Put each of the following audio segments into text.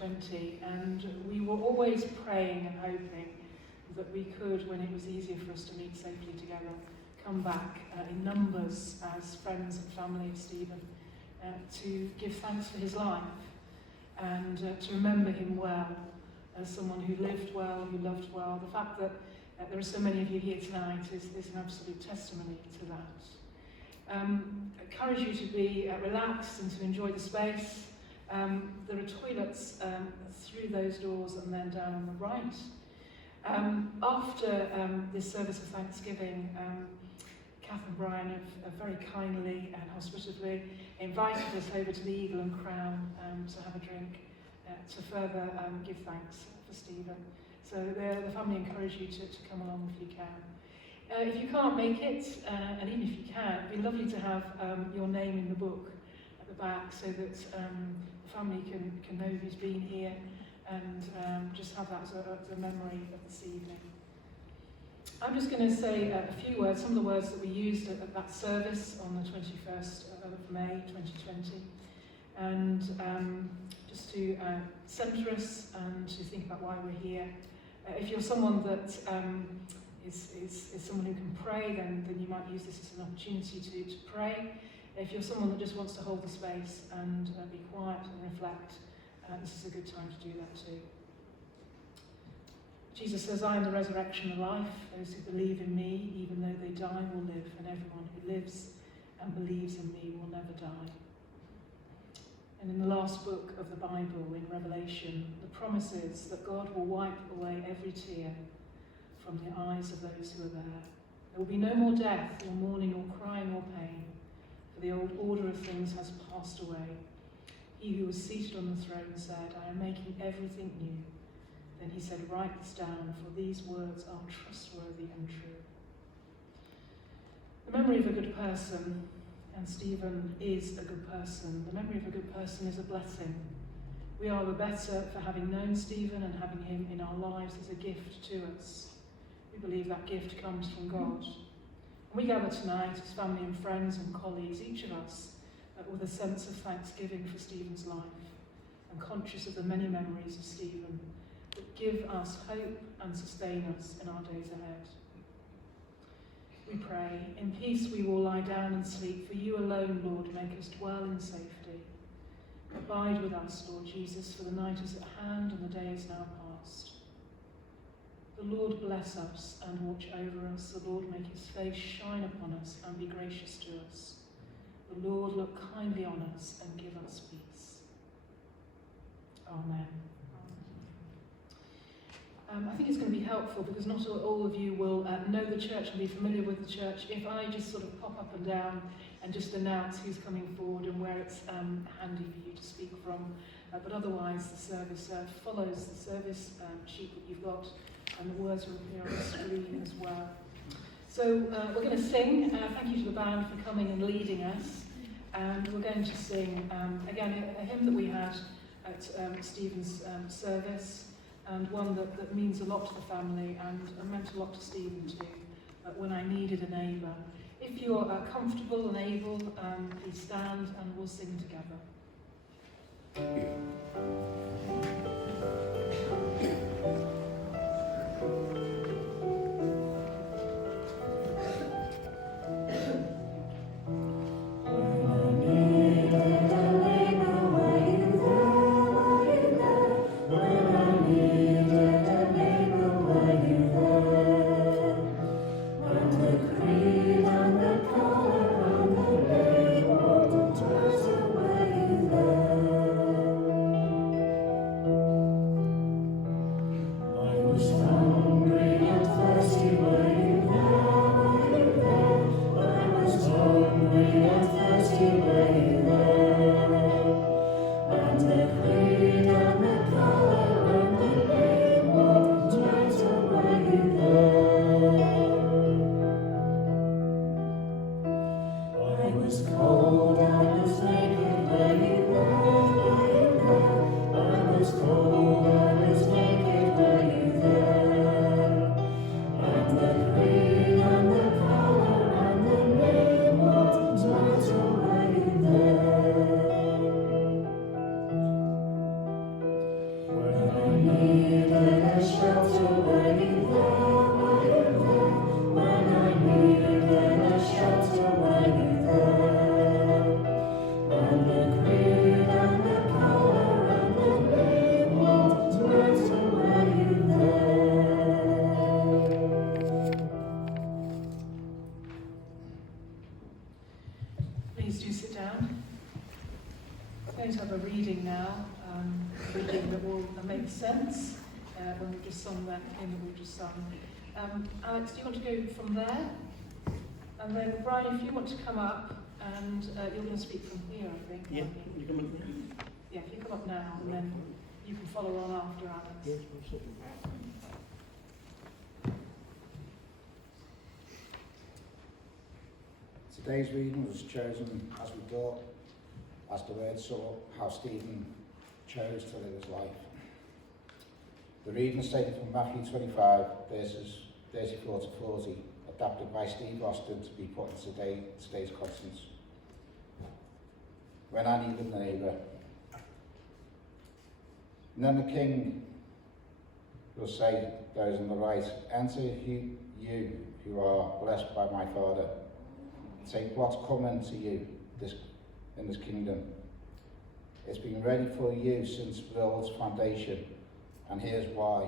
2020, and we were always praying and hoping that we could, when it was easier for us to meet safely together, come back in numbers as friends and family of Stephen to give thanks for his life and to remember him well as someone who lived well, who loved well. The fact that there are so many of you here tonight is an absolute testimony to that. I encourage you to be relaxed and to enjoy the space. There are toilets through those doors and then down on the right. After this service of Thanksgiving, Kath and Brian have very kindly and hospitably invited us over to the Eagle and Crown to have a drink, to further give thanks for Stephen. So the family encourage you to come along if you can. If you can't make it, and even if you can, it'd be lovely to have your name in the book at the back so that the family can know who's been here and just have that as a memory of this evening. I'm just going to say a few words, some of the words that we used at that service on the 21st of May 2020, and just to centre us and to think about why we're here. If you're someone that is someone who can pray, then you might use this as an opportunity to pray. If you're someone that just wants to hold the space and be quiet and reflect, this is a good time to do that too. Jesus says, I am the resurrection and life. Those who believe in me, even though they die, will live, and everyone who lives and believes in me will never die. And in the last book of the Bible, in Revelation, the promise is that God will wipe away every tear from the eyes of those who are there. There will be no more death, or mourning, or crying, or pain, for the old order of things has passed away. He who was seated on the throne said, I am making everything new. Then he said, write this down, for these words are trustworthy and true. The memory of a good person, and Stephen is a good person, the memory of a good person is a blessing. We are the better for having known Stephen and having him in our lives as a gift to us. We believe that gift comes from God. We gather tonight as family and friends and colleagues, each of us, with a sense of thanksgiving for Stephen's life and conscious of the many memories of Stephen that give us hope and sustain us in our days ahead. We pray, in peace we will lie down and sleep, for you alone, Lord, make us dwell in safety. Abide with us, Lord Jesus, for the night is at hand and the day is now past. The Lord bless us and watch over us. The Lord make his face shine upon us and be gracious to us. The Lord look kindly on us and give us peace. Amen. I think it's going to be helpful because not all of you will know the church and be familiar with the church. If I just sort of pop up and down and just announce who's coming forward and where it's handy for you to speak from. But otherwise the service follows the service sheet that you've got, and the words will appear on the screen as well. So we're going to sing. Thank you to the band for coming and leading us. And we're going to sing, again, a hymn that we had at Stephen's service, and one that means a lot to the family and meant a lot to Stephen too, when I needed a neighbour. If you're comfortable and able, please stand and we'll sing together. reading that will make sense when we've just sung that hymn that we've just sung. Alex, do you want to go from there? And then Brian, if you want to come up, and you're going to speak from here, I think. Yeah, you come up now. Yeah, if you come up now, and then you can follow on after Alex. Yes, absolutely. Today's reading was chosen as we thought, as the word saw, how Stephen chose to live his life. The reading is taken from Matthew 25, verses 34 to 40, adapted by Steve Austin to be put in today's conscience. When I needed a neighbour. And then the king will say, those on the right, enter you who are blessed by my Father. Take what's coming to you in this kingdom. It's been ready for you since the world's foundation, and here's why.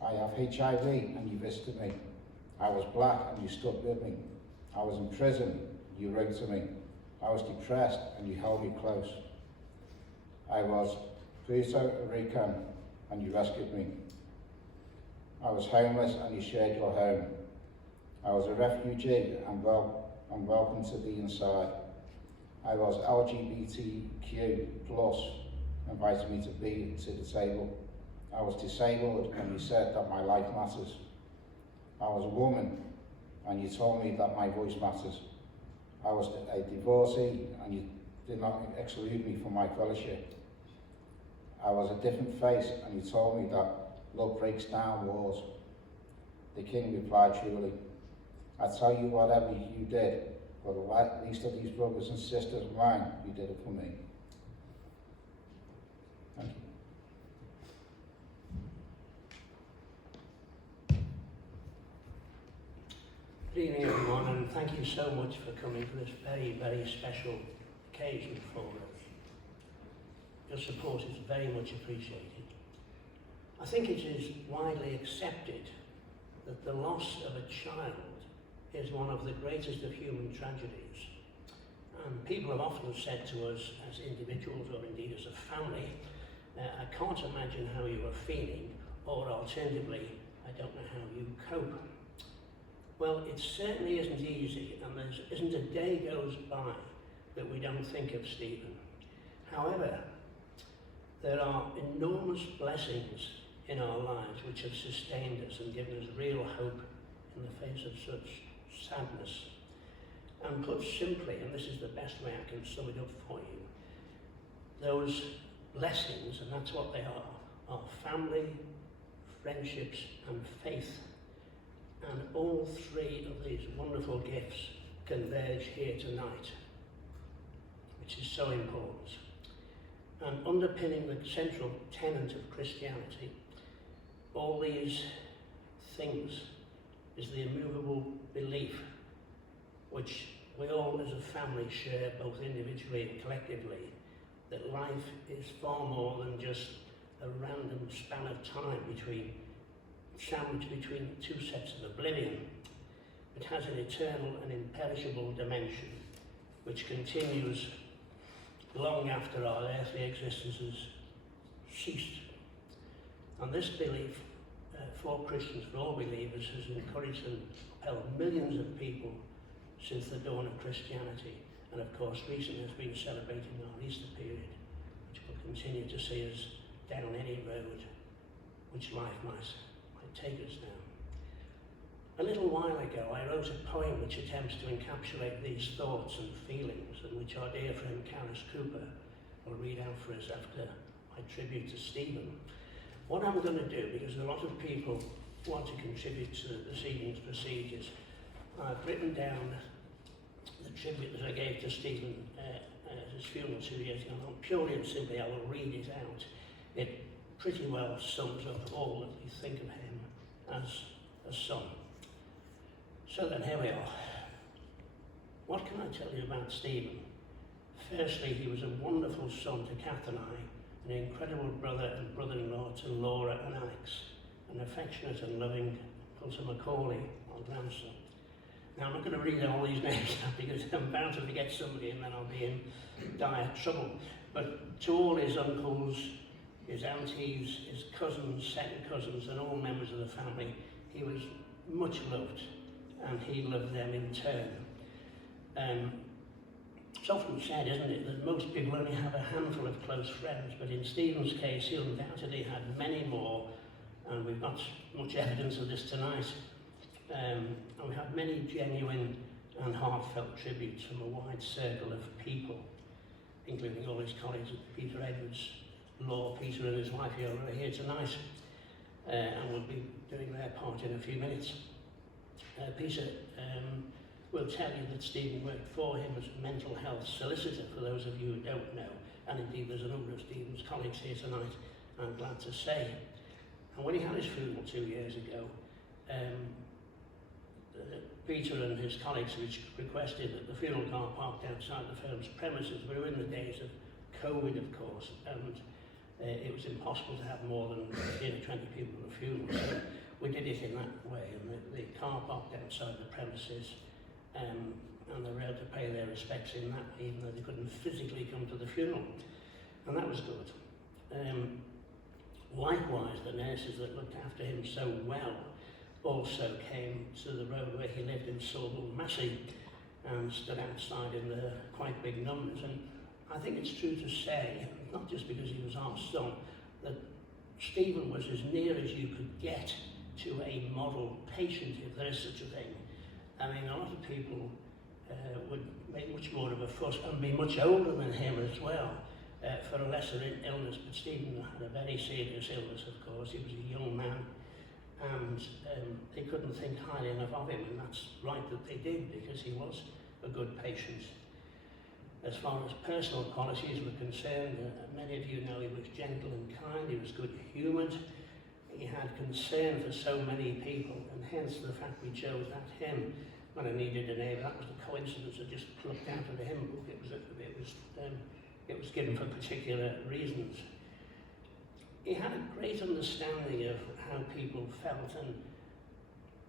I have HIV and you visited me. I was black and you stood with me. I was in prison, you wrote to me. I was depressed and you held me close. I was Puerto Rican and you rescued me. I was homeless and you shared your home. I was a refugee and welcome to the inside. I was LGBTQ plus, invited me to be to the table. I was disabled and you said that my life matters. I was a woman and you told me that my voice matters. I was a divorcee and you did not exclude me from my fellowship. I was a different face and you told me that love breaks down walls. The king replied, truly, I tell you whatever you did, for the least of these brothers and sisters of mine, you did it for me. Thank you. Good evening, everyone, and thank you so much for coming for this very, very special occasion for us. Your support is very much appreciated. I think it is widely accepted that the loss of a child is one of the greatest of human tragedies. And people have often said to us as individuals or indeed as a family, I can't imagine how you are feeling, or alternatively, I don't know how you cope. Well, it certainly isn't easy, and there isn't a day goes by that we don't think of Stephen. However, there are enormous blessings in our lives which have sustained us and given us real hope in the face of such sadness. And put simply, and this is the best way I can sum it up for you, those blessings, and that's what they are family, friendships and faith. And all three of these wonderful gifts converge here tonight, which is so important. And underpinning the central tenet of Christianity, all these things is the immovable belief which we all as a family share, both individually and collectively, that life is far more than just a random span of time sandwiched between two sets of oblivion. It has an eternal and imperishable dimension which continues long after our earthly existences ceased. And this belief for Christians, for all believers, has encouraged and upheld millions of people since the dawn of Christianity. And of course, recently has been celebrating our Easter period, which will continue to see us down any road which life might take us down. A little while ago, I wrote a poem which attempts to encapsulate these thoughts and feelings, and which our dear friend Caris Cooper will read out for us after my tribute to Stephen. What I'm going to do, because a lot of people want to contribute to this evening's procedures, I've written down the tribute that I gave to Stephen at his funeral 2 years ago. Purely and simply, I will read it out. It pretty well sums up all that we think of him as a son. So then, here we are. What can I tell you about Stephen? Firstly, he was a wonderful son to Kath and I, an incredible brother and brother-in-law to Laura and Alex, an affectionate and loving Uncle Macaulay, our grandson. Now, I'm not going to read all these names because I'm bound to forget somebody and then I'll be in dire trouble. But to all his uncles, his aunties, his cousins, second cousins, and all members of the family. He was much loved, and he loved them in turn. It's often said, isn't it, that most people only have a handful of close friends, but in Stephen's case, he undoubtedly had many more, and we've got much evidence of this tonight. And we had many genuine and heartfelt tributes from a wide circle of people, including all his colleagues, Peter Edwards, Law, Peter and his wife who are here tonight, and will be doing their part in a few minutes. Peter will tell you that Stephen worked for him as a mental health solicitor, for those of you who don't know, and indeed there's a number of Stephen's colleagues here tonight, I'm glad to say. And when he had his funeral 2 years ago, Peter and his colleagues requested that the funeral car parked outside the firm's premises. We were in the days of COVID, of course, and it was impossible to have more than 15 or 20 people at a funeral, so we did it in that way, and the car parked outside the premises, and they were able to pay their respects in that, even though they couldn't physically come to the funeral, and that was good. Likewise, the nurses that looked after him so well also came to the road where he lived in Sorbourne, Massey, and stood outside in the quite big numbers. And I think it's true to say, not just because he was our son, that Stephen was as near as you could get to a model patient, if there is such a thing. I mean, a lot of people would make much more of a fuss and be much older than him as well for a lesser illness, but Stephen had a very serious illness, of course. He was a young man, and they couldn't think highly enough of him, and that's right that they did, because he was a good patient. As far as personal qualities were concerned, many of you know he was gentle and kind, he was good-humoured, he had concern for so many people, and hence the fact we chose that hymn when I needed a neighbour. That was the coincidence. I just plucked out of the hymn book. It was given for particular reasons. He had a great understanding of how people felt, and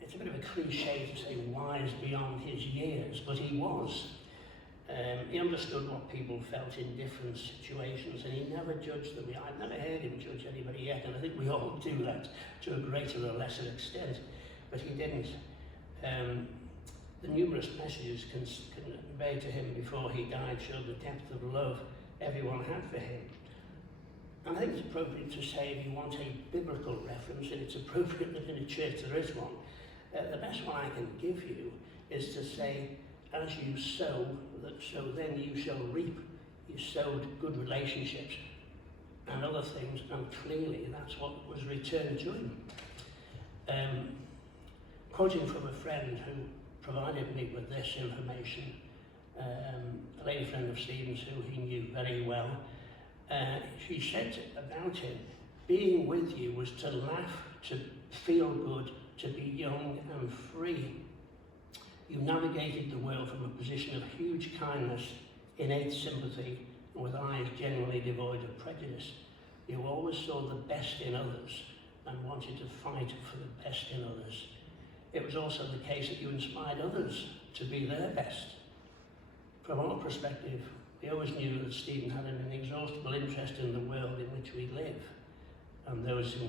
it's a bit of a cliche to say wise beyond his years, but he was. He understood what people felt in different situations, and he never judged them. I've never heard him judge anybody yet, and I think we all do that to a greater or lesser extent, but he didn't. The numerous messages conveyed to him before he died showed the depth of love everyone had for him. And I think it's appropriate to say, if you want a biblical reference, and it's appropriate that in a church there is one, the best one I can give you is to say, as you sow, so then you shall reap. You sowed good relationships and other things, and clearly that's what was returned to him. Quoting from a friend who provided me with this information, a lady friend of Stephen's who he knew very well, she said about him, being with you was to laugh, to feel good, to be young and free. You navigated the world from a position of huge kindness, innate sympathy, and with eyes genuinely devoid of prejudice. You always saw the best in others and wanted to fight for the best in others. It was also the case that you inspired others to be their best. From our perspective, we always knew that Stephen had an inexhaustible interest in the world in which we live and those who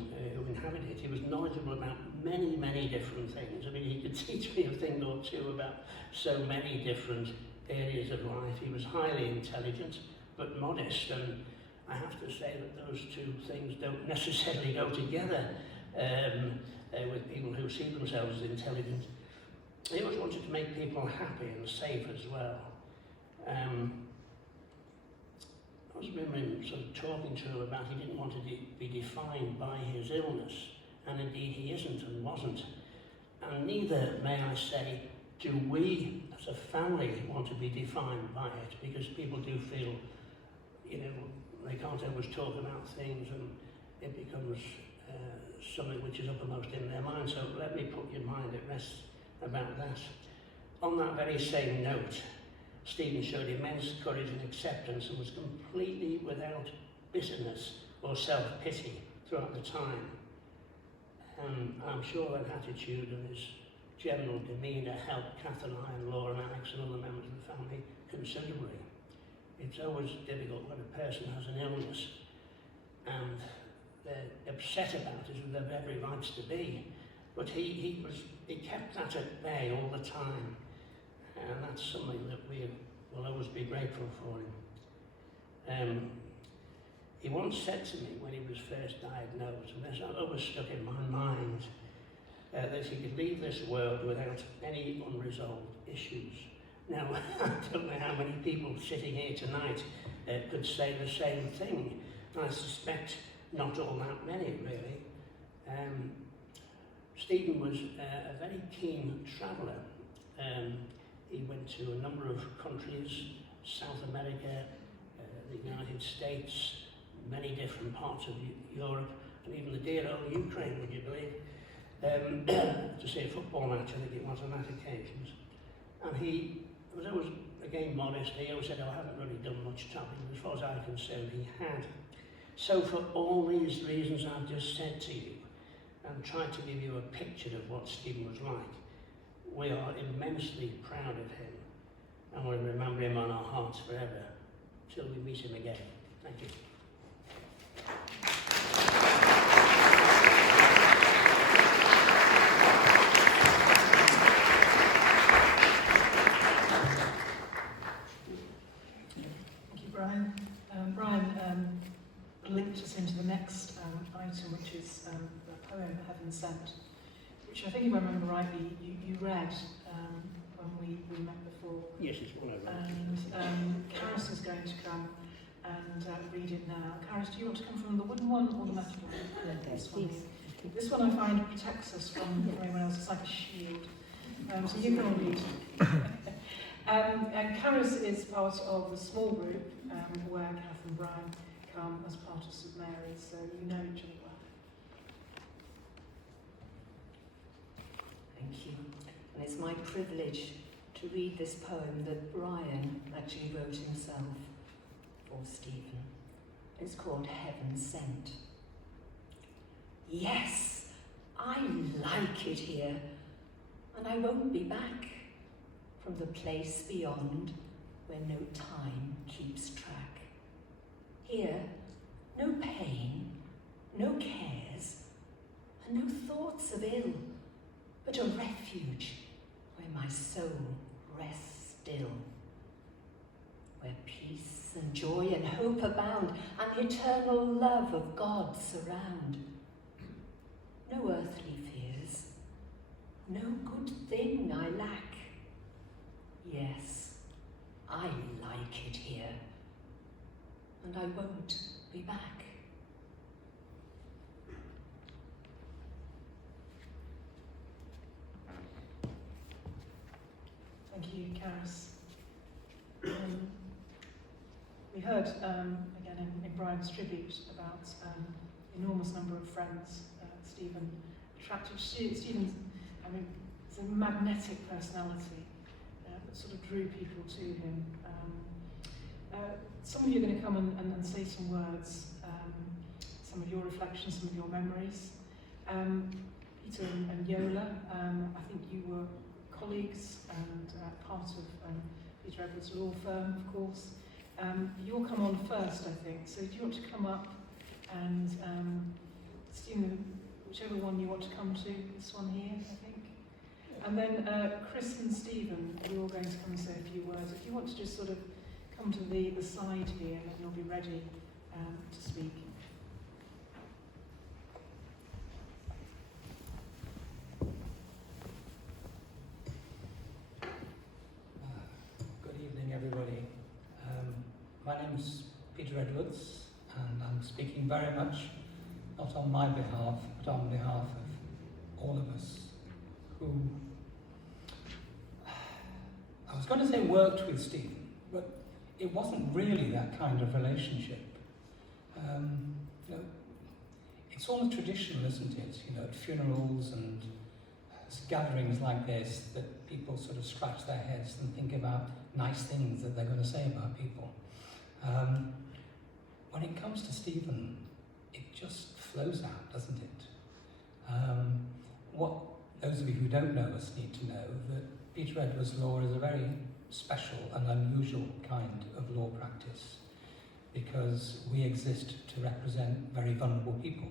inhabit it. He was knowledgeable about many, many different things. I mean, he could teach me a thing or two about so many different areas of life. He was highly intelligent, but modest, and I have to say that those two things don't necessarily go together with people who see themselves as intelligent. He always wanted to make people happy and safe as well. I was remembering sort of talking to him about he didn't want to be defined by his illness, and indeed he isn't and wasn't. And neither, may I say, do we as a family want to be defined by it, because people do feel, you know, they can't always talk about things and it becomes something which is uppermost in their mind. So let me put your mind at rest about that. On that very same note, Stephen showed immense courage and acceptance and was completely without bitterness or self-pity throughout the time. And I'm sure that attitude and his general demeanour helped Kath and I and Laura and Alex and other members of the family considerably. It's always difficult when a person has an illness, and they're upset about it, and they've every right to be. But he kept that at bay all the time, and that's something that we will always be grateful for him. He once said to me when he was first diagnosed, and this always stuck in my mind, that he could leave this world without any unresolved issues. Now, I don't know how many people sitting here tonight could say the same thing. I suspect not all that many, really. Stephen was a very keen traveller. He went to a number of countries, South America, the United States, many different parts of Europe, and even the dear old Ukraine, would you believe, to see a football match, I think it was on that occasions. And he was always, again, modest. He always said, "Oh, I haven't really done much travelling." As far as I'm concerned, he had. So for all these reasons I've just said to you, and tried to give you a picture of what Stephen was like, we are immensely proud of him, and we'll remember him on our hearts forever, till we meet him again. Thank you. Thank you, Brian. Brian linked us into the next item, which is the poem Heaven Sent, which I think, if I remember rightly, you read when we met before. Yes, it's all over. And Caris is going to come and read it now. Caris, do you want to come from the wooden one or the metal one? This one. This one I find protects us from everyone else. It's like a shield. So you can all read. And Caris is part of a small group where Kath and Brian come as part of St Mary's, so you know each other well. Thank you. And it's my privilege to read this poem that Brian actually wrote himself for Stephen. It's called Heaven Sent. Yes, I like it here, and I won't be back from the place beyond where no time keeps track. Here, no pain, no cares, and no thoughts of ill, but a refuge where my soul rests still, where peace and joy and hope abound, and the eternal love of God surround. No earthly fears, no good thing I lack. Yes, I like it here, and I won't be back. Thank you, Caris. We heard, again, in Brian's tribute about the enormous number of friends Stephen attracted. Stephen's, I mean, it's a magnetic personality that sort of drew people to him. Some of you are going to come and say some words, some of your reflections, some of your memories. Peter and Yola, I think you were colleagues and part of Peter Edwards' law firm, of course. You'll come on first, I think. So do you want to come up and, whichever one you want to come to, this one here, I think. And then Chris and Stephen, you're all going to come and say a few words. If you want to just sort of come to the side here, and you'll be ready to speak. Good evening, everybody. My name is Peter Edwards, and I'm speaking very much not on my behalf, but on behalf of all of us who, I was going to say worked with Stephen, but it wasn't really that kind of relationship. It's almost traditional, isn't it? At funerals and gatherings like this, that people sort of scratch their heads and think about nice things that they're going to say about people. When it comes to Stephen, it just flows out, doesn't it? What those of you who don't know us need to know that Peter Edwards Law is a very special and unusual kind of law practice, because we exist to represent very vulnerable people.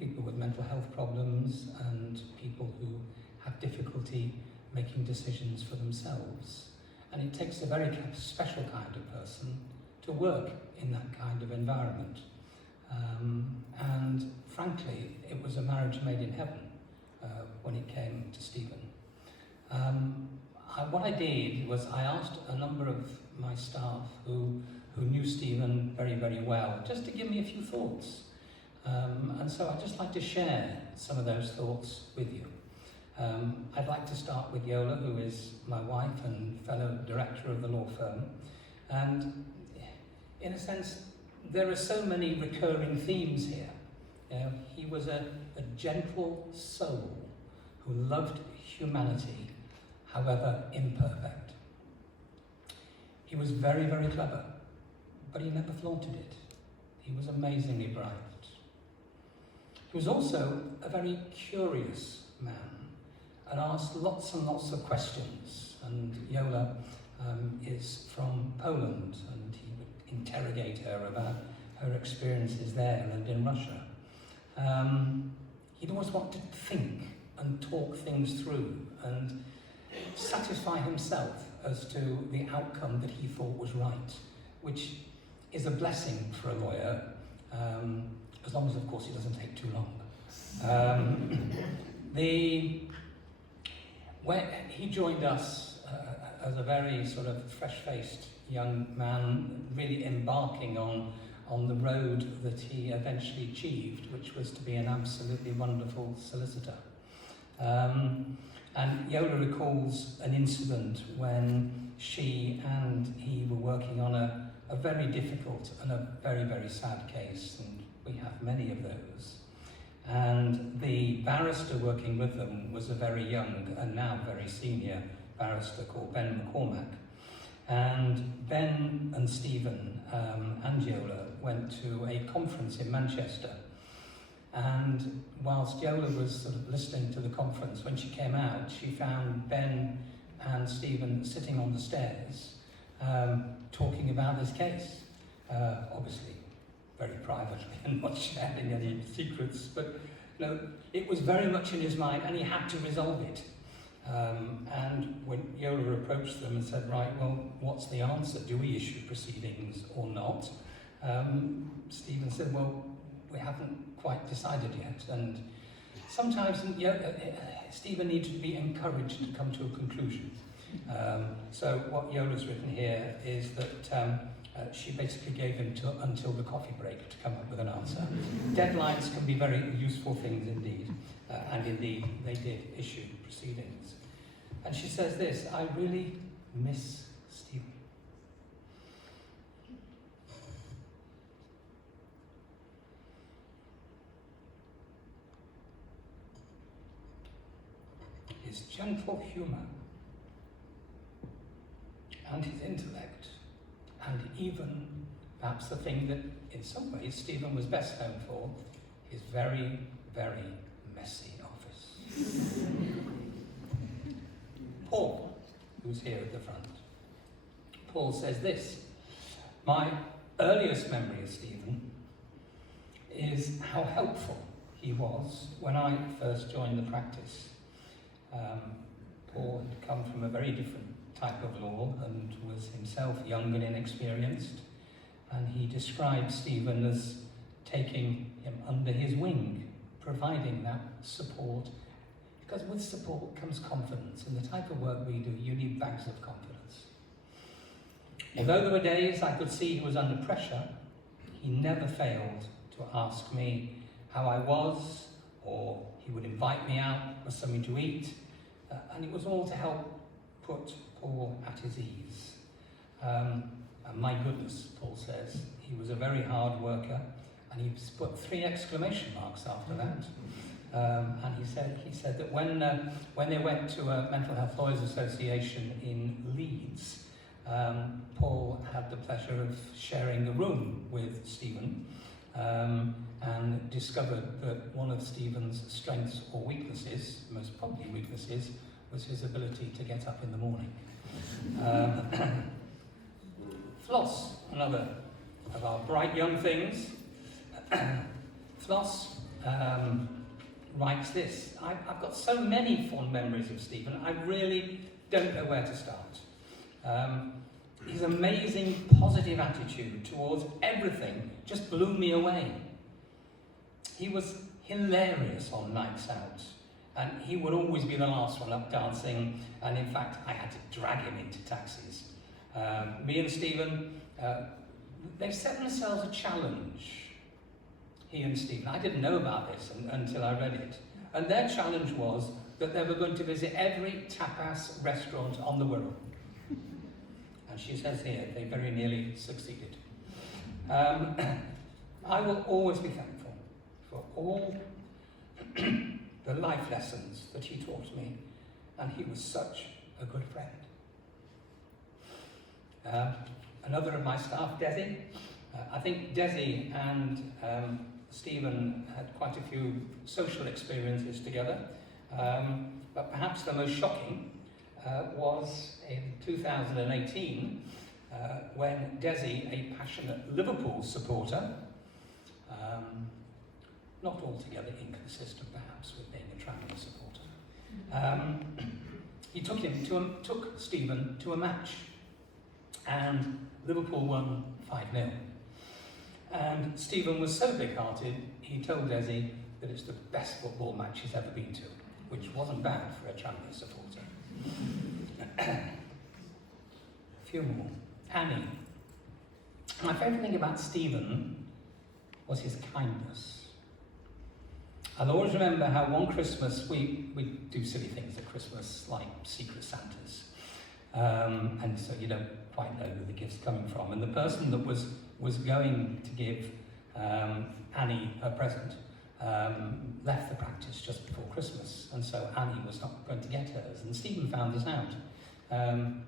People with mental health problems and people who have difficulty making decisions for themselves. And it takes a very special kind of person to work in that kind of environment. And frankly, it was a marriage made in heaven when it came to Stephen. What I did was I asked a number of my staff who knew Stephen very, very well, just to give me a few thoughts. And so I'd just like to share some of those thoughts with you. I'd like to start with Yola, who is my wife and fellow director of the law firm. And in a sense, there are so many recurring themes here. You know, he was a gentle soul who loved humanity, however imperfect. He was very, very clever, but he never flaunted it. He was amazingly bright. He was also a very curious man and asked lots and lots of questions. And Yola is from Poland, and he would interrogate her about her experiences there and in Russia. He'd always want to think and talk things through and satisfy himself as to the outcome that he thought was right, which is a blessing for a lawyer, as long as, of course, it doesn't take too long. When he joined us as a very sort of fresh-faced young man, really embarking on the road that he eventually achieved, which was to be an absolutely wonderful solicitor. And Yola recalls an incident when she and he were working on a very difficult and a very, very sad case, and we have many of those. And the barrister working with them was a very young and now very senior barrister called Ben McCormack. And Ben and Stephen and Yola went to a conference in Manchester. And whilst Yola was sort of listening to the conference, when she came out, she found Ben and Stephen sitting on the stairs talking about this case. Obviously, very privately and not sharing any secrets, but you know, it was very much in his mind and he had to resolve it. And when Yola approached them and said, right, well, what's the answer? Do we issue proceedings or not? Stephen said, well, we haven't quite decided yet. And sometimes Stephen needs to be encouraged to come to a conclusion. So what Yola's written here is that she basically gave him until the coffee break to come up with an answer. Deadlines can be very useful things indeed, and indeed they did issue proceedings. And she says this, I really miss Stephen. His gentle humour and his intellect, and even perhaps the thing that in some ways Stephen was best known for, his very, very messy office. Paul, who's here at the front, Paul says this, my earliest memory of Stephen is how helpful he was when I first joined the practice. Paul had come from a very different type of law and was himself young and inexperienced, and he described Stephen as taking him under his wing, providing that support, because with support comes confidence. In the type of work we do, you need bags of confidence. Although there were days I could see he was under pressure, he never failed to ask me how I was, or he would invite me out for something to eat, and it was all to help put Paul at his ease. And my goodness, Paul says, he was a very hard worker, and he put 3 exclamation marks after that. And he said that when they went to a Mental Health Lawyers Association in Leeds, Paul had the pleasure of sharing a room with Stephen, and discovered that one of Stephen's strengths or weaknesses, most probably weaknesses, was his ability to get up in the morning. Floss, another of our bright young things. Floss writes this: I've got so many fond memories of Stephen, I really don't know where to start. His amazing positive attitude towards everything just blew me away. He was hilarious on nights out, and he would always be the last one up dancing, and in fact I had to drag him into taxis. Me and Stephen, they set themselves a challenge, he and Stephen. I didn't know about this until I read it. And their challenge was that they were going to visit every tapas restaurant on the Wirral. And she says here, they very nearly succeeded. I will always be thankful for all the life lessons that he taught me, and he was such a good friend. Another of my staff, Desi. I think Desi and Stephen had quite a few social experiences together, but perhaps the most shocking was in 2018 when Desi, a passionate Liverpool supporter, not altogether inconsistent perhaps with being a Tranmere supporter, he took Stephen to a match, and Liverpool won 5-0. And Stephen was so big-hearted, he told Desi that it's the best football match he's ever been to, which wasn't bad for a Tranmere supporter. A few more. Annie. My favourite thing about Stephen was his kindness. I'll always remember how one Christmas, we do silly things at Christmas, like Secret Santas. And so you don't quite know who the gift's coming from. And the person that was going to give Annie her present left the practice just before Christmas, and so Annie was not going to get hers, and Stephen found this out.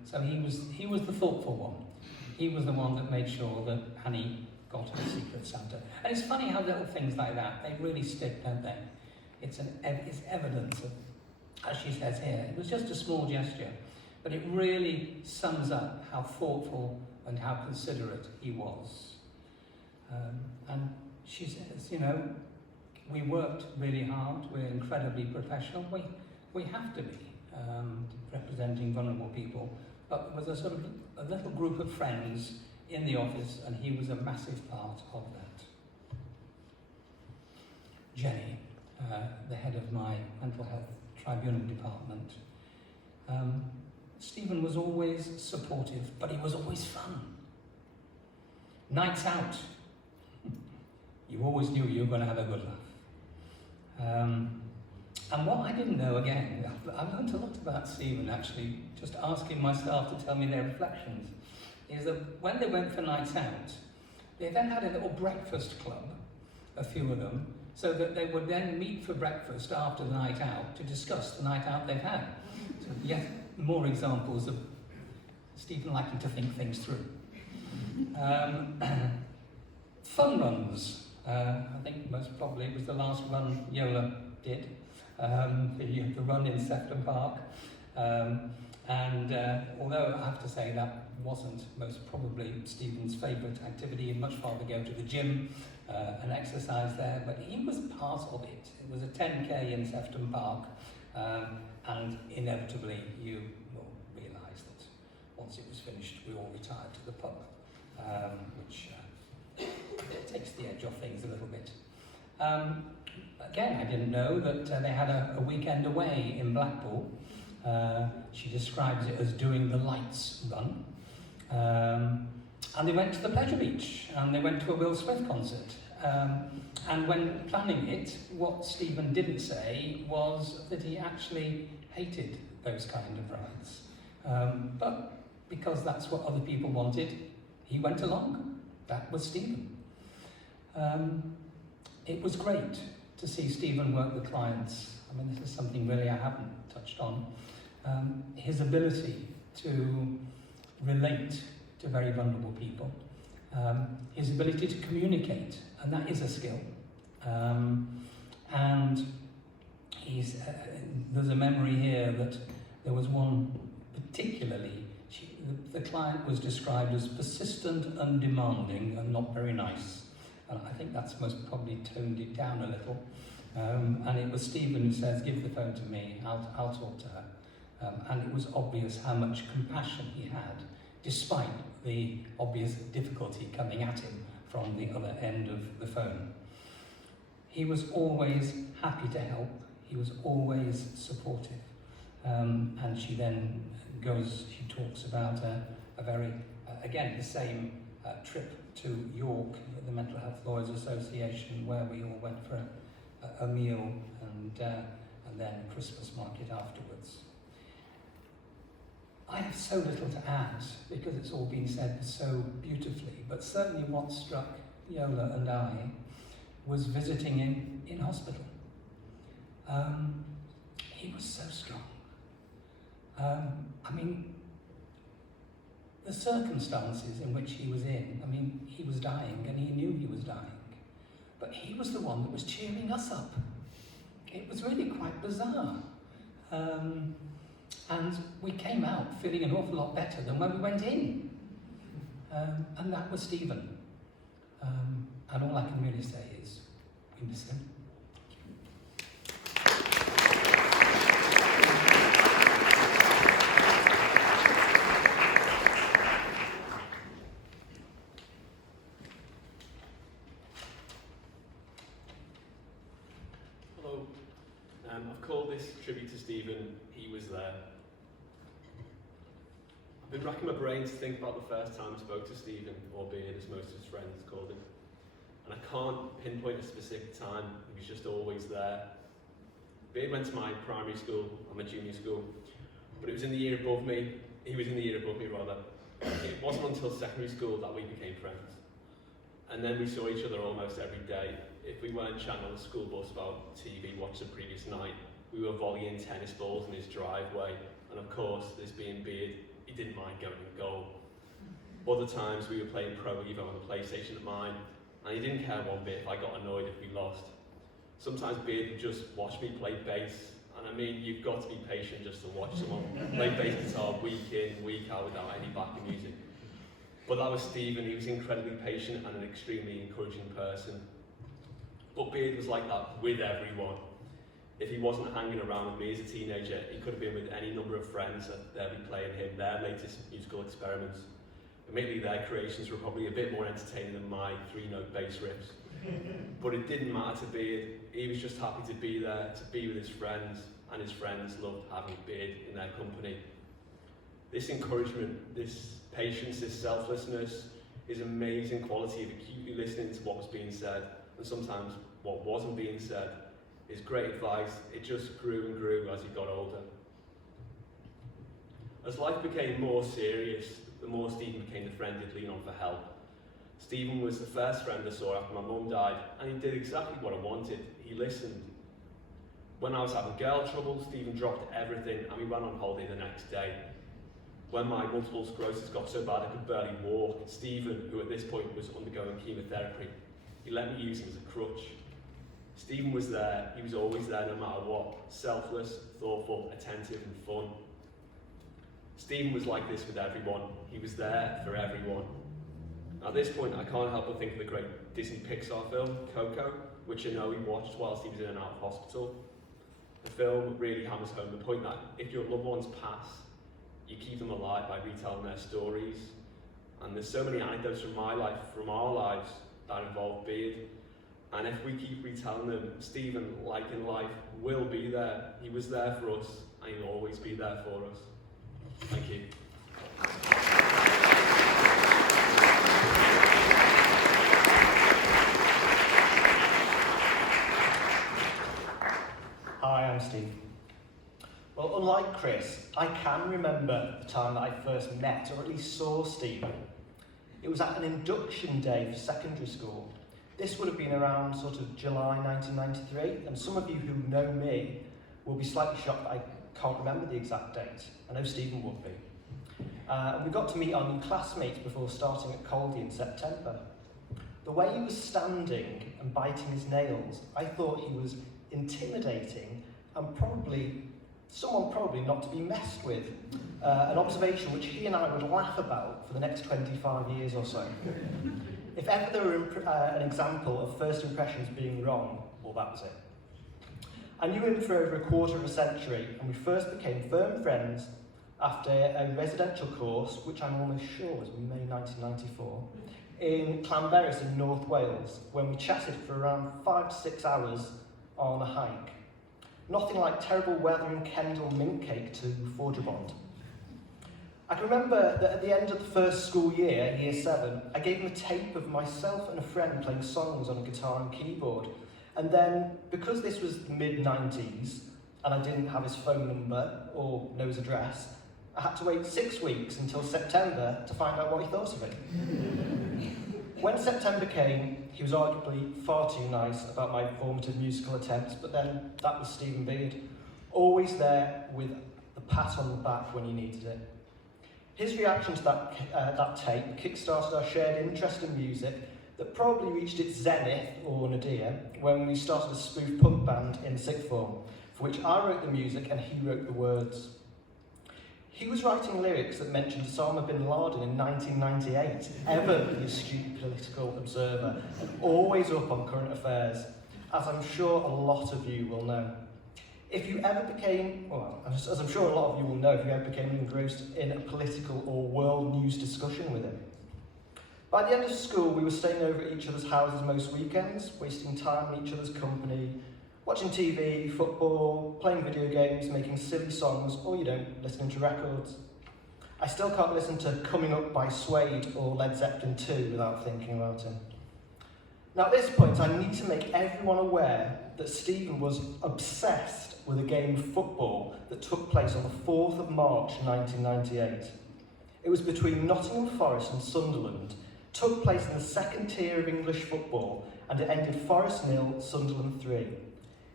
So he was the thoughtful one. He was the one that made sure that Annie got her Secret Santa. And it's funny how little things like that, they really stick, don't they? It's evidence of, as she says here, it was just a small gesture, but it really sums up how thoughtful and how considerate he was. And she says, you know, we worked really hard, we're incredibly professional, we have to be, representing vulnerable people, but there was a sort of a little group of friends in the office, and he was a massive part of that. Jenny, the head of my mental health tribunal department. Stephen was always supportive, but he was always fun. Nights out, you always knew you were going to have a good laugh. And what I didn't know, again, I've learned a lot about Stephen actually, just asking my staff to tell me their reflections, is that when they went for nights out, they then had a little breakfast club, a few of them, so that they would then meet for breakfast after the night out to discuss the night out they've had. So yet more examples of Stephen liking to think things through. Fun runs. I think most probably it was the last run Yola did, the run in Sefton Park. Although I have to say that wasn't most probably Stephen's favourite activity, he'd much rather go to the gym and exercise there, but he was part of it. It was a 10k in Sefton Park, and inevitably you will realise that once it was finished we all retired to the pub, which takes the edge off things a little bit. Again, I didn't know that they had a weekend away in Blackpool. She describes it as doing the lights run. And they went to the Pleasure Beach, and they went to a Will Smith concert. And when planning it, what Stephen didn't say was that he actually hated those kind of rides. But because that's what other people wanted, he went along. That was Stephen. It was great to see Stephen work with clients. I mean, this is something really I haven't touched on. His ability to relate to very vulnerable people, his ability to communicate, and that is a skill. And there's a memory here that there was one particularly The client was described as persistent, undemanding, and not very nice. And I think that's most probably toned it down a little. And it was Stephen who says, give the phone to me, I'll talk to her. And it was obvious how much compassion he had, despite the obvious difficulty coming at him from the other end of the phone. He was always happy to help. He was always supportive. And she then she talks about a very, again, the same trip to York, the Mental Health Lawyers Association, where we all went for a meal and then a Christmas market afterwards. I have so little to add because it's all been said so beautifully, but certainly what struck Yola and I was visiting him in hospital. He was so strong. I mean, the circumstances in which he was in, I mean, he was dying and he knew he was dying, but he was the one that was cheering us up. It was really quite bizarre. And we came out feeling an awful lot better than when we went in. And that was Stephen. And all I can really say is, we miss him. Hello. I've called this tribute to Stephen. He was there. I've been racking my brains to think about the first time I spoke to Stephen, or Beard, as most of his friends called him. And I can't pinpoint a specific time. He was just always there. Beard went to my primary school and my junior school, but it was in the year above me. He was in the year above me, rather. It wasn't until secondary school that we became friends. And then we saw each other almost every day. If we weren't chatting on the school bus about TV watched the previous night, we were volleying tennis balls in his driveway. And of course, this being Beard, he didn't mind going in goal. Other times we were playing Pro Evo on the PlayStation at mine, and he didn't care one bit if I got annoyed if we lost. Sometimes Beard would just watch me play bass, and I mean, you've got to be patient just to watch someone play bass guitar week in, week out without any backing music. But that was Stephen. He was incredibly patient and an extremely encouraging person. But Beard was like that with everyone. If he wasn't hanging around with me as a teenager, he could have been with any number of friends that they'd be playing him their latest musical experiments. Admittedly, their creations were probably a bit more entertaining than my three-note bass riffs. But it didn't matter to Beard. He was just happy to be there, to be with his friends, and his friends loved having Beard in their company. This encouragement, this patience, this selflessness, his amazing quality of acutely listening to what was being said, and sometimes what wasn't being said, his great advice, it just grew and grew as he got older. As life became more serious, the more Stephen became the friend he'd lean on for help. Stephen was the first friend I saw after my mum died, and he did exactly what I wanted. He listened. When I was having girl trouble, Stephen dropped everything and we went on holiday the next day. When my multiple sclerosis got so bad I could barely walk, Stephen, who at this point was undergoing chemotherapy, he let me use him as a crutch. Stephen was there, he was always there no matter what, selfless, thoughtful, attentive and fun. Stephen was like this with everyone, he was there for everyone. At this point I can't help but think of the great Disney Pixar film, Coco, which I know he watched whilst he was in and out of hospital. The film really hammers home the point that if your loved ones pass, you keep them alive by retelling their stories. And there's so many anecdotes from my life, from our lives, that involve Beard. And if we keep retelling them, Stephen, like in life, will be there. He was there for us, and he'll always be there for us. Thank you. Hi, I'm Steve. Well, unlike Chris, I can remember the time that I first met, or at least saw Stephen. It was at an induction day for secondary school. This would have been around sort of July 1993, and some of you who know me will be slightly shocked that I can't remember the exact date. I know Stephen would be. We got to meet our new classmates before starting at Coldy in September. The way he was standing and biting his nails, I thought he was intimidating and probably someone probably not to be messed with, an observation which he and I would laugh about for the next 25 years or so. If ever there were an example of first impressions being wrong, well, that was it. I knew him for over a quarter of a century, and we first became firm friends after a residential course, which I'm almost sure was May 1994, in Llanberis in North Wales, when we chatted for around 5 to 6 hours on a hike. Nothing like terrible weather in Kendal mint cake to forge a bond. I can remember that at the end of the first school year, year 7, I gave him a tape of myself and a friend playing songs on a guitar and keyboard. And then, because this was the mid-90s, and I didn't have his phone number or know his address, I had to wait 6 weeks until September to find out what he thought of it. When September came, he was arguably far too nice about my formative musical attempts, but then that was Stephen Beard, always there with the pat on the back when you needed it. His reaction to that tape kick-started our shared interest in music that probably reached its zenith, or nadir, when we started a spoof punk band in sixth form, for which I wrote the music and he wrote the words. He was writing lyrics that mentioned Osama bin Laden in 1998, ever the astute political observer, and always up on current affairs, as I'm sure a lot of you will know. If you ever became, well, as I'm sure a lot of you will know, if you ever became engrossed in a political or world news discussion with him. By the end of school, we were staying over at each other's houses most weekends, wasting time in each other's company, watching TV, football, playing video games, making silly songs, or, listening to records. I still can't listen to Coming Up by Suede or Led Zeppelin 2 without thinking about him. Now at this point, I need to make everyone aware that Stephen was obsessed with a game of football that took place on the 4th of March 1998. It was between Nottingham Forest and Sunderland, took place in the second tier of English football, and it ended Forest 0, Sunderland 3.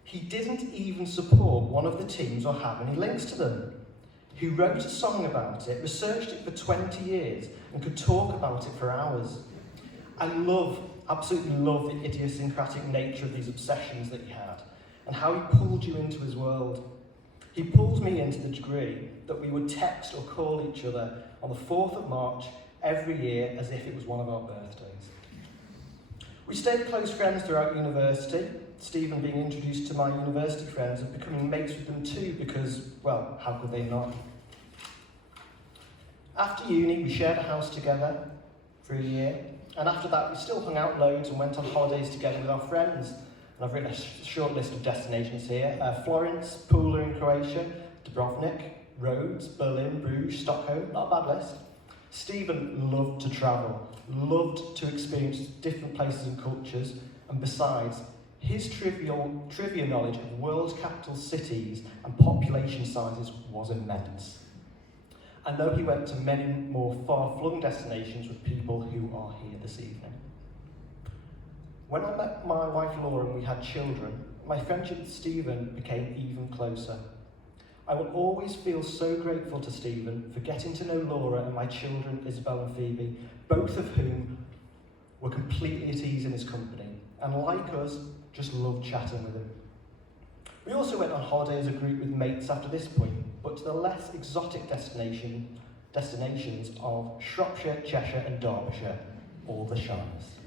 He didn't even support one of the teams or have any links to them. He wrote a song about it, researched it for 20 years, and could talk about it for hours. I absolutely love the idiosyncratic nature of these obsessions that he had, and how he pulled you into his world. He pulled me into the degree that we would text or call each other on the 4th of March every year as if it was one of our birthdays. We stayed close friends throughout university, Stephen being introduced to my university friends and becoming mates with them too because, well, how could they not? After uni, we shared a house together for a year, and after that we still hung out loads and went on holidays together with our friends. And I've written a short list of destinations here. Florence, Pula in Croatia, Dubrovnik, Rhodes, Berlin, Bruges, Stockholm, not a bad list. Stephen loved to travel, loved to experience different places and cultures, and besides, his trivia knowledge of world capital cities and population sizes was immense. I know he went to many more far-flung destinations with people who are here this evening. When I met my wife Laura and we had children, my friendship with Stephen became even closer. I will always feel so grateful to Stephen for getting to know Laura and my children, Isabel and Phoebe, both of whom were completely at ease in his company, and like us, just loved chatting with him. We also went on holiday as a group with mates after this point, but to the less exotic destinations of Shropshire, Cheshire and Derbyshire, all the shires.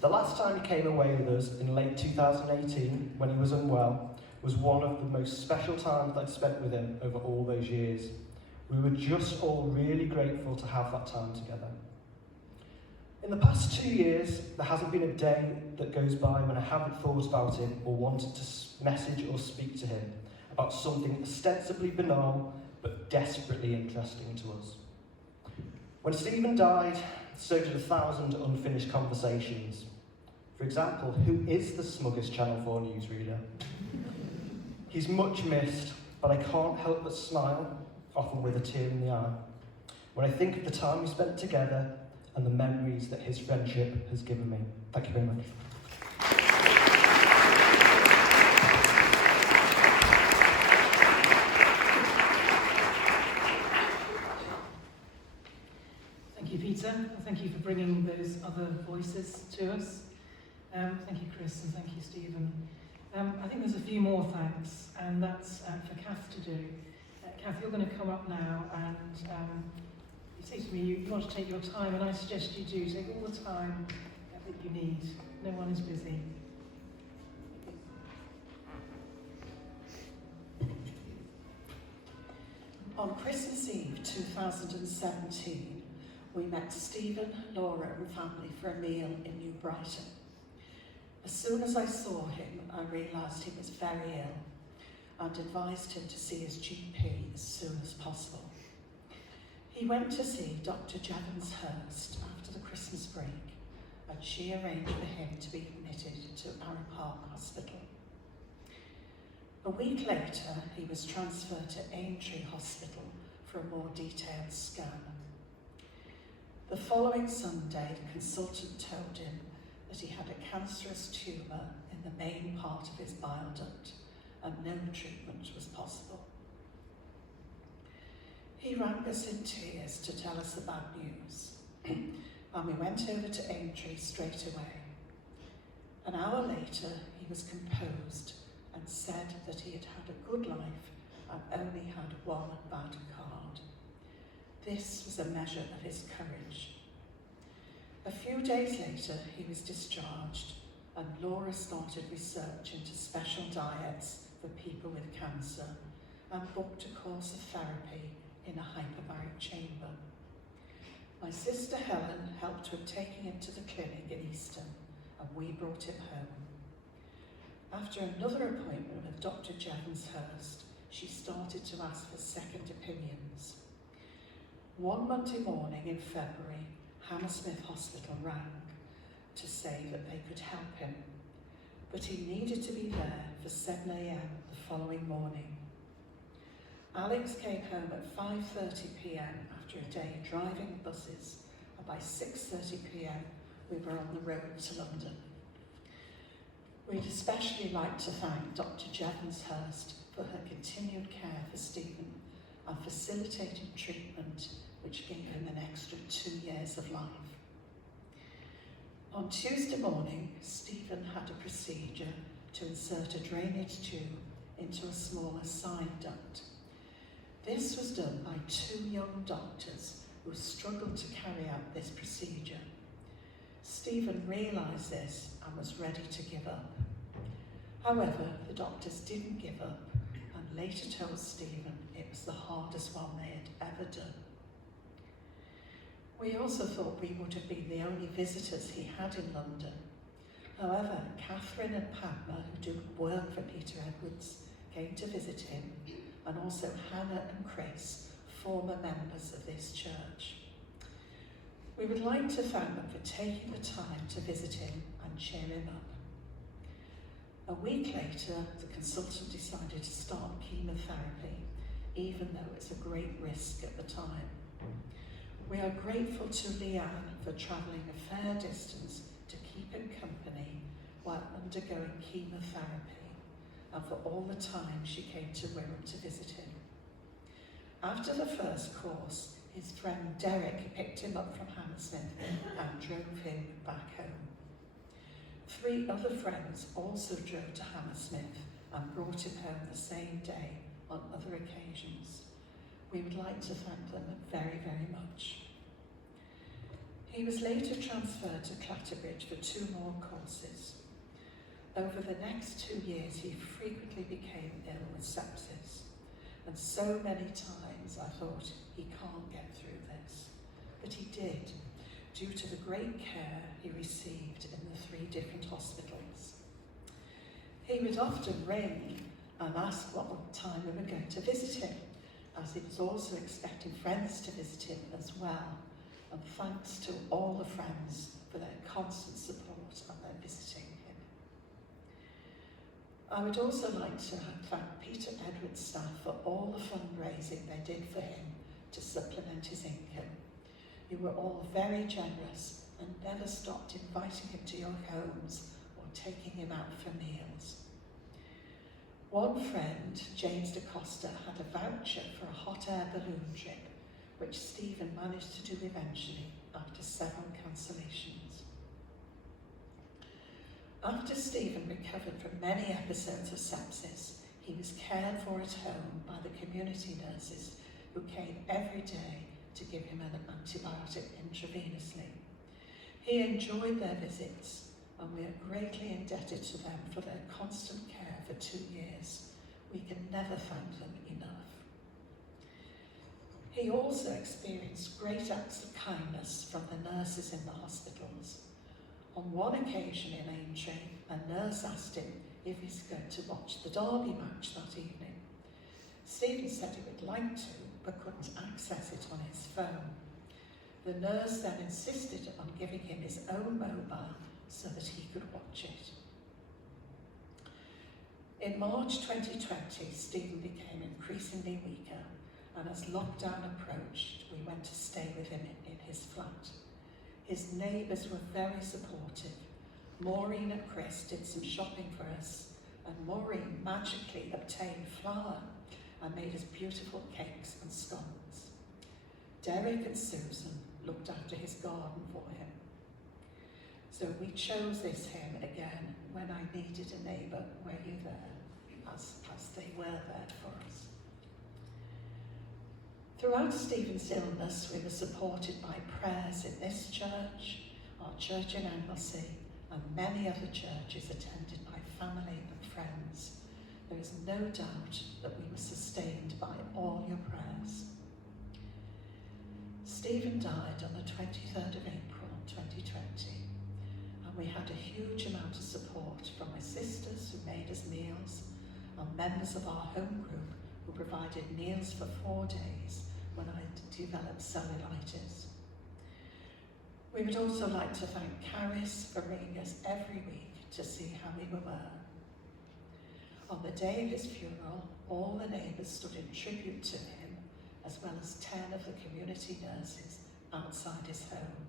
The last time he came away with us in late 2018, when he was unwell, was one of the most special times I'd spent with him over all those years. We were just all really grateful to have that time together. In the past 2 years, there hasn't been a day that goes by when I haven't thought about him or wanted to message or speak to him about something ostensibly banal but desperately interesting to us. When Stephen died, so did 1,000 unfinished conversations. For example, who is the smuggest Channel 4 newsreader? He's much missed, but I can't help but smile, often with a tear in the eye, when I think of the time we spent together and the memories that his friendship has given me. Thank you very much. Thank you, Peter. Thank you for bringing those other voices to us. Thank you, Chris, and thank you, Stephen. I think there's a few more thanks, and that's for Kath to do. Kath, you're going to come up now, and you say to me you want to take your time, and I suggest you do. Take all the time that you need. No one is busy. On Christmas Eve 2017, we met Stephen, Laura and family for a meal in New Brighton. As soon as I saw him, I realised he was very ill and advised him to see his GP as soon as possible. He went to see Dr. Jevons Hurst after the Christmas break, and she arranged for him to be admitted to Arran Park Hospital. A week later, he was transferred to Aintree Hospital for a more detailed scan. The following Sunday, the consultant told him that he had a cancerous tumour in the main part of his bile duct and no treatment was possible. He rang us in tears to tell us the bad news, and we went over to Aintree straight away. An hour later, he was composed and said that he had had a good life and only had one bad card. This was a measure of his courage. A few days later, he was discharged, and Laura started research into special diets for people with cancer and booked a course of therapy in a hyperbaric chamber. My sister Helen helped with taking him to the clinic in Easton, and we brought him home. After another appointment with Dr. Jevons Hurst, she started to ask for second opinions. One Monday morning in February, Hammersmith Hospital rang to say that they could help him, but he needed to be there for 7 AM the following morning. Alex came home at 5:30 PM after a day driving buses, and by 6:30 PM we were on the road to London. We'd especially like to thank Dr. Jevons Hurst for her continued care for Stephen and facilitating treatment which gave him an extra 2 years of life. On Tuesday morning, Stephen had a procedure to insert a drainage tube into a smaller side duct. This was done by 2 young doctors who struggled to carry out this procedure. Stephen realised this and was ready to give up. However, the doctors didn't give up and later told Stephen it was the hardest one they had ever done. We also thought we would have been the only visitors he had in London. However, Catherine and Padma, who do work for Peter Edwards, came to visit him, and also Hannah and Chris, former members of this church. We would like to thank them for taking the time to visit him and cheer him up. A week later, the consultant decided to start chemotherapy, even though it's a great risk at the time. We are grateful to Leanne for travelling a fair distance to keep him company while undergoing chemotherapy, and for all the time she came to Wirral to visit him. After the first course, his friend Derek picked him up from Hammersmith and drove him back home. 3 other friends also drove to Hammersmith and brought him home the same day on other occasions. We would like to thank them very, very much. He was later transferred to Clatterbridge for 2 more courses. Over the next 2 years, he frequently became ill with sepsis, and so many times I thought he can't get through this, but he did, due to the great care he received in the 3 different hospitals. He would often ring and ask what time we were going to visit him, as he was also expecting friends to visit him as well, and thanks to all the friends for their constant support and their visiting him. I would also like to thank Peter Edwards staff for all the fundraising they did for him to supplement his income. You were all very generous and never stopped inviting him to your homes or taking him out for meals. One friend, James da Costa, had a voucher for a hot air balloon trip, which Stephen managed to do eventually after several cancellations. After Stephen recovered from many episodes of sepsis, he was cared for at home by the community nurses who came every day to give him an antibiotic intravenously. He enjoyed their visits, and we are greatly indebted to them for their constant care for 2 years. We can never thank them enough. He also experienced great acts of kindness from the nurses in the hospitals. On one occasion in Aintree, a nurse asked him if he's going to watch the Derby match that evening. Stephen said he would like to, but couldn't access it on his phone. The nurse then insisted on giving him his own mobile so that he could watch it. In March 2020, Stephen became increasingly weaker, and as lockdown approached, we went to stay with him in his flat. His neighbours were very supportive. Maureen and Chris did some shopping for us, and Maureen magically obtained flour and made us beautiful cakes and scones. Derek and Susan looked after his garden for him. So we chose this hymn again, When I Needed a Neighbour, Were You There, as they were there for us. Throughout Stephen's illness, we were supported by prayers in this church, our church in Anglesey, and many other churches attended by family and friends. There is no doubt that we were sustained by all your prayers. Stephen died on the 23rd of April 2020, and we had a huge amount of support from my sisters who made us meals, and members of our home group who provided meals for 4 days when I developed cellulitis. We would also like to thank Caris for ringing us every week to see how we were. On the day of his funeral, all the neighbours stood in tribute to him, as well as 10 of the community nurses outside his home.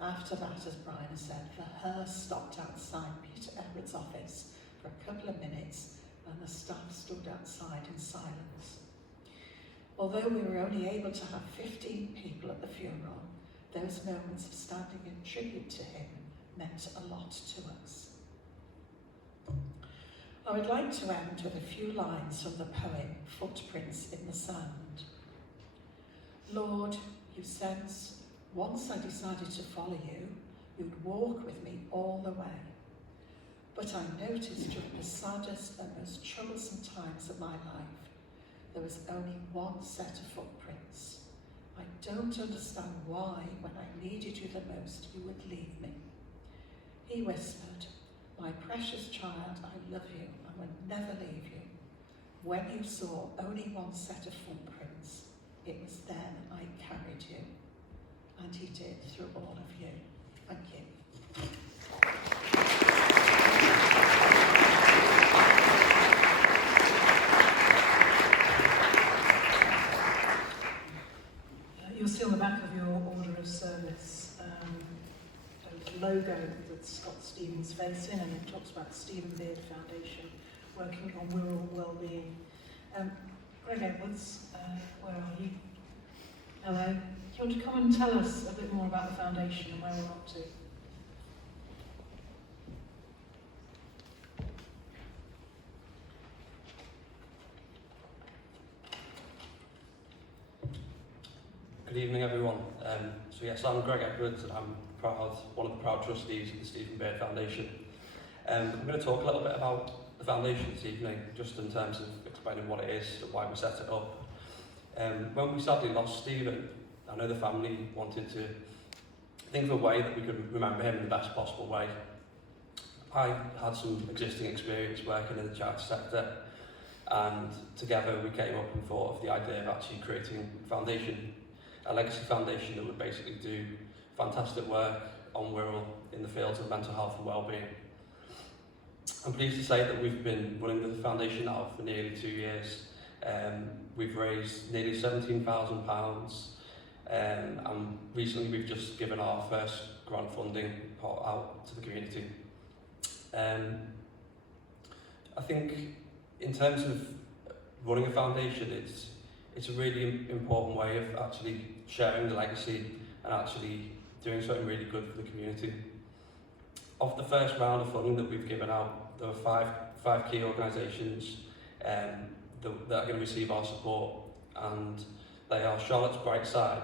After that, as Brian has said, the hearse stopped outside Peter Edwards' office for a couple of minutes, and the staff stood outside in silence. Although we were only able to have 15 people at the funeral, those moments of standing in tribute to him meant a lot to us. I would like to end with a few lines from the poem Footprints in the Sand. Lord, you sense, once I decided to follow you, you'd walk with me all the way. But I noticed during the saddest and most troublesome times of my life, there was only one set of footprints. I don't understand why, when I needed you the most, you would leave me. He whispered, my precious child, I love you and will never leave you. When you saw only one set of footprints, it was then I carried you. And he did through all of you. Thank you. You'll see on the back of your order of service a logo that's got Stephen's face in, and it talks about the Stephen Beard Foundation working on rural well-being. Greg Edwards, where are you? Hello. Do you want to come and tell us a bit more about the foundation and where we're up to? Good evening, everyone. So yes, I'm Greg Edwards, and I'm one of the proud trustees of the Stephen Beard Foundation. I'm going to talk a little bit about the foundation this evening, just in terms of explaining what it is and why we set it up. When we sadly lost Stephen, I know the family wanted to think of a way that we could remember him in the best possible way. I had some existing experience working in the charity sector, and together we came up and thought of the idea of actually creating a foundation, a legacy foundation that would basically do fantastic work on Wirral in the fields of mental health and wellbeing. I'm pleased to say that we've been running the foundation now for nearly 2 years. We've raised nearly £17,000, and recently we've just given our first grant funding part out to the community. I think in terms of running a foundation, it's a really important way of actually sharing the legacy and actually doing something really good for the community. Of the first round of funding that we've given out, there were five key organisations that are going to receive our support, and they are Charlotte's Bright Side.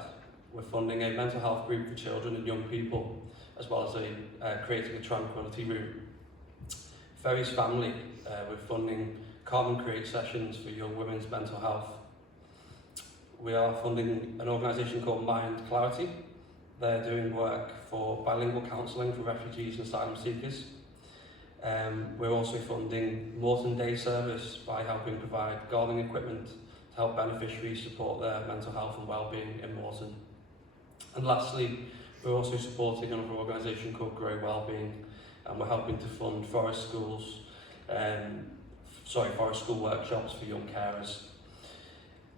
We're funding a mental health group for children and young people, as well as creating a tranquility room. Ferry's Family, we're funding Calm and Create sessions for young women's mental health. We are funding an organisation called Mind Clarity. They're doing work for bilingual counselling for refugees and asylum seekers. We're also funding Morton Day Service by helping provide gardening equipment to help beneficiaries support their mental health and wellbeing in Morton. And lastly, we're also supporting another organisation called Grow Wellbeing, and we're helping to fund forest school workshops for young carers.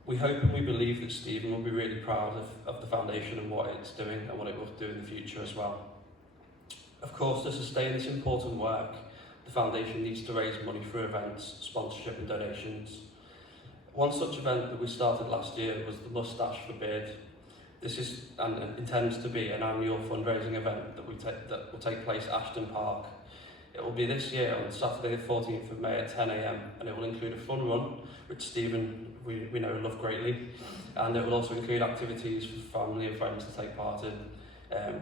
We hope and we believe that Stephen will be really proud of the foundation and what it's doing and what it will do in the future as well. Of course, to sustain this important work, the foundation needs to raise money for events, sponsorship and donations. One such event that we started last year was the Moustache for Beard. This is and intends to be an annual fundraising event that will take place at Ashton Park. It will be this year on Saturday the 14th of May at 10 AM, and it will include a fun run, which Stephen we know and love greatly, and it will also include activities for family and friends to take part in.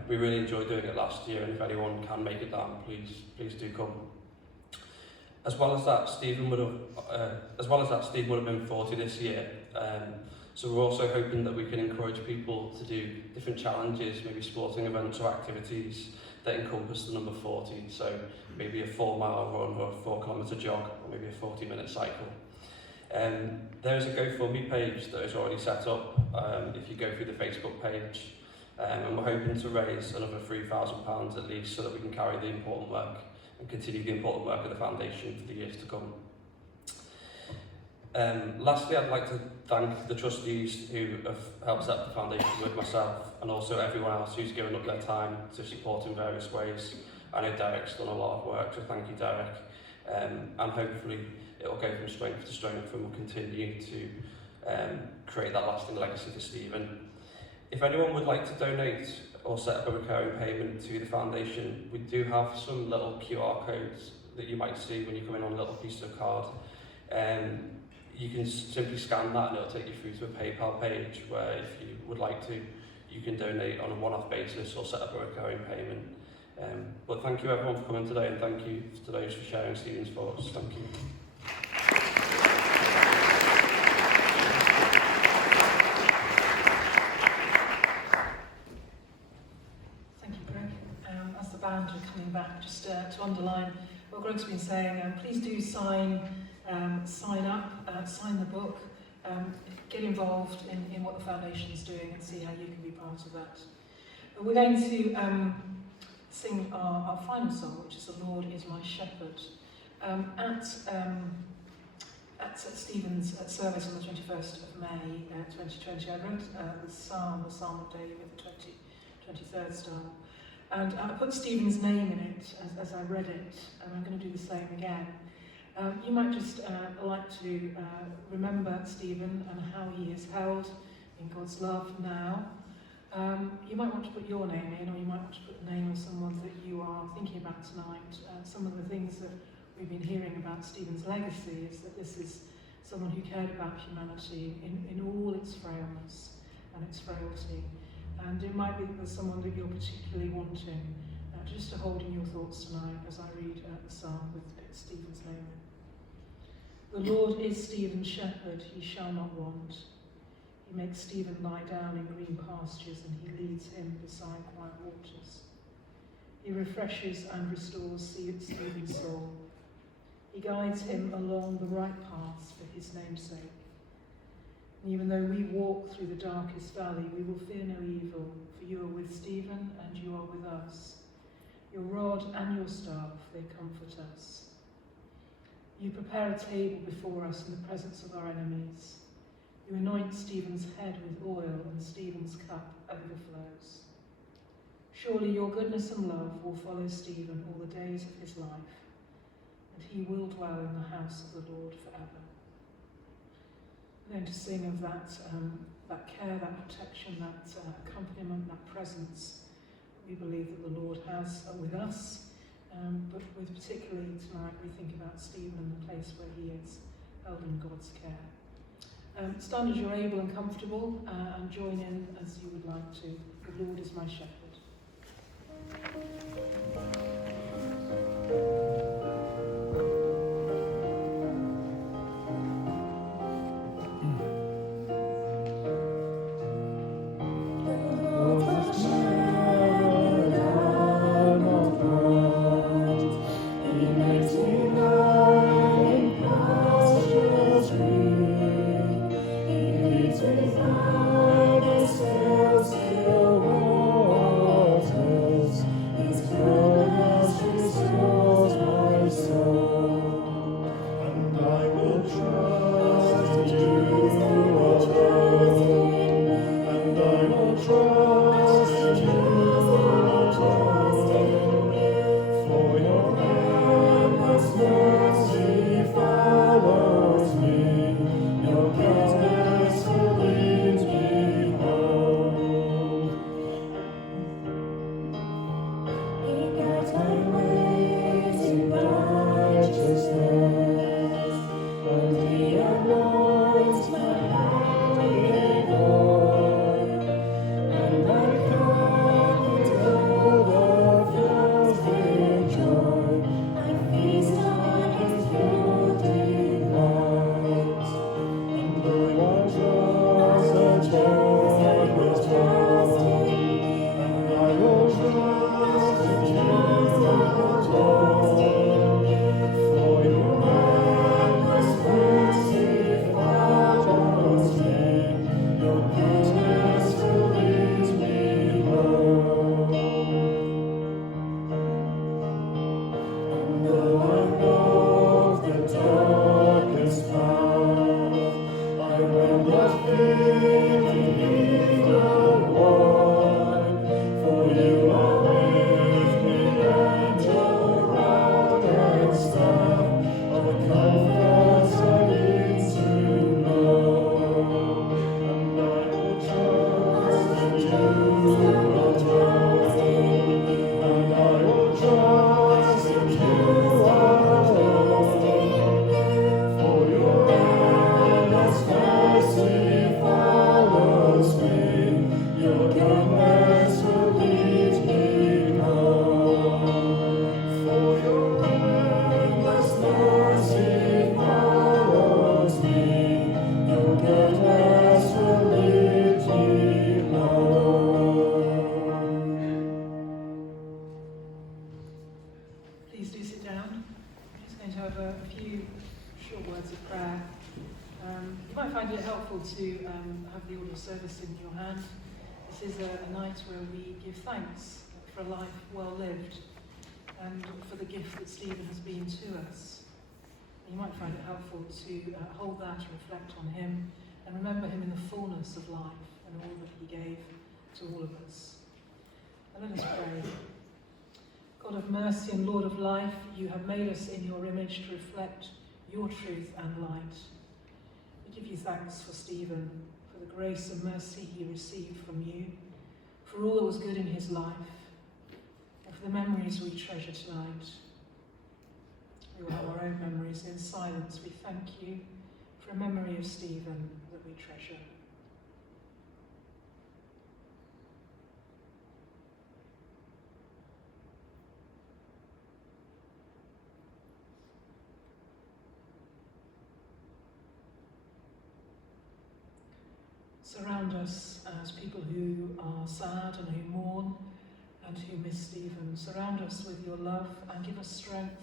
We really enjoyed doing it last year, and if anyone can make it down, please do come. As well as that, Stephen would have been 40 this year. So we're also hoping that we can encourage people to do different challenges, maybe sporting events or activities that encompass the number 40. So maybe a 4-mile run or a 4-kilometre jog, or maybe a 40-minute cycle. There is a GoFundMe page that is already set up if you go through the Facebook page. And we're hoping to raise another £3,000 at least, so that we can carry the important work and continue the important work of the foundation for the years to come. Lastly, I'd like to thank the trustees who have helped set up the foundation with myself, and also everyone else who's given up their time to support in various ways. I know Derek's done a lot of work, so thank you, Derek. And hopefully it will go from strength to strength, and we'll continue to create that lasting legacy for Stephen. If anyone would like to donate or set up a recurring payment to the foundation, we do have some little QR codes that you might see when you come in on a little piece of card. You can simply scan that and it'll take you through to a PayPal page where, if you would like to, you can donate on a one-off basis or set up a recurring payment. But thank you everyone for coming today, and thank you to those for sharing Stephen's thoughts. Thank you. Thank you, Greg. As the band are coming back, just to underline what Greg's been saying, please do sign up, sign the book, get involved in what the foundation is doing and see how you can be part of that. We're going to sing our final song, which is The Lord is My Shepherd. At Stephen's service on the 21st of May 2020, I read the Psalm of David, the 23rd Psalm, and I put Stephen's name in it as I read it, and I'm going to do the same again. You might just like to remember Stephen and how he is held in God's love now. You might want to put your name in, or you might want to put the name of someone that you are thinking about tonight. Some of the things that we've been hearing about Stephen's legacy is that this is someone who cared about humanity in all its frailness and its frailty. And it might be that there's someone that you're particularly wanting just to hold in your thoughts tonight as I read the psalm with Stephen's name in. The Lord is Stephen's shepherd, he shall not want. He makes Stephen lie down in green pastures, and he leads him beside quiet waters. He refreshes and restores Stephen's soul. He guides him along the right paths for his name's sake. And even though we walk through the darkest valley, we will fear no evil, for you are with Stephen and you are with us. Your rod and your staff, they comfort us. You prepare a table before us in the presence of our enemies. You anoint Stephen's head with oil, and Stephen's cup overflows. Surely your goodness and love will follow Stephen all the days of his life, and he will dwell in the house of the Lord forever. We're going to sing of that care, that protection, that accompaniment, that presence we believe that the Lord has with us but with particularly tonight we think about Stephen and the place where he is held in God's care. Stand as you're able and comfortable, and join in as you would like to. The Lord is my shepherd. To have the order of service in your hand. This is a night where we give thanks for a life well lived and for the gift that Stephen has been to us. You might find it helpful to hold that and reflect on him and remember him in the fullness of life and all that he gave to all of us. And let us pray. God of mercy and Lord of life, you have made us in your image to reflect your truth and light. We give you thanks for Stephen, for the grace and mercy he received from you, for all that was good in his life, and for the memories we treasure tonight. We will have our own memories in silence. We thank you for a memory of Stephen that we treasure. Surround us as people who are sad and who mourn and who miss Stephen. Surround us with your love and give us strength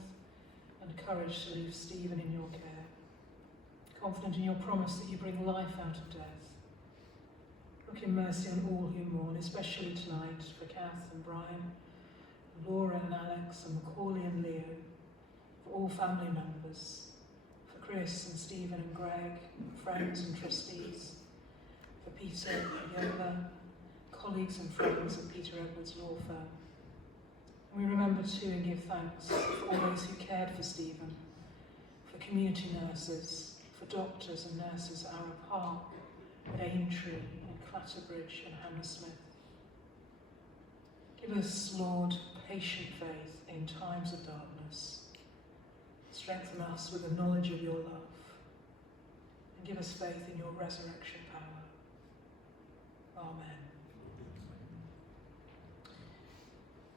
and courage to leave Stephen in your care. Confident in your promise that you bring life out of death. Look in mercy on all who mourn, especially tonight for Kath and Brian, Laura and Alex and Macaulay and Leo, for all family members, for Chris and Stephen and Greg, friends and trustees, for Peter and Yola, colleagues and friends at Peter Edwards Law Firm. And we remember too and give thanks for all those who cared for Stephen, for community nurses, for doctors and nurses at Arrow Park, at Aintree, in Clatterbridge and Hammersmith. Give us, Lord, patient faith in times of darkness. Strengthen us with the knowledge of your love, and give us faith in your resurrection power. Amen.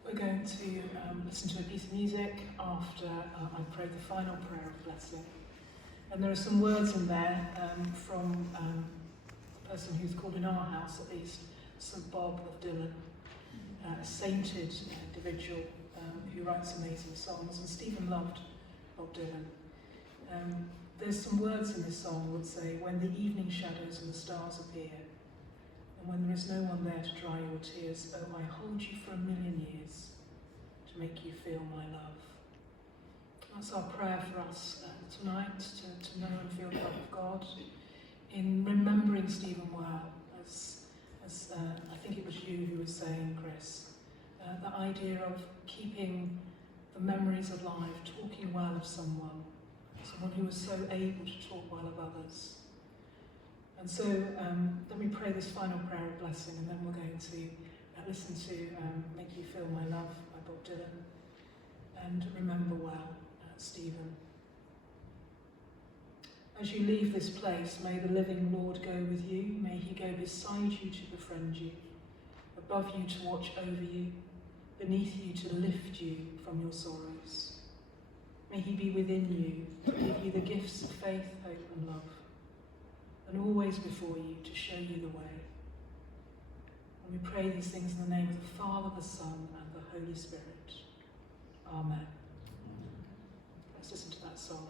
We're going to listen to a piece of music after I pray the final prayer of blessing. And there are some words in there from the person who's called in our house, at least, St. Bob of Dylan, a sainted individual who writes amazing songs. And Stephen loved Bob Dylan. There's some words in this song that would say, when the evening shadows and the stars appear, and when there is no one there to dry your tears, oh, I hold you for 1,000,000 years to make you feel my love. That's our prayer for us tonight, to know and feel the love of God, in remembering Stephen well, as I think it was you who was saying, Chris, the idea of keeping the memories alive, talking well of someone who was so able to talk well of others. And so let me pray this final prayer of blessing, and then we're going to listen to Make You Feel My Love by Bob Dylan, and remember well Stephen. As you leave this place, may the living Lord go with you. May he go beside you to befriend you, above you to watch over you, beneath you to lift you from your sorrows. May he be within you to give you the gifts of faith, hope and love, and always before you to show you the way. And we pray these things in the name of the Father, the Son and the Holy Spirit. Amen. Let's listen to that song.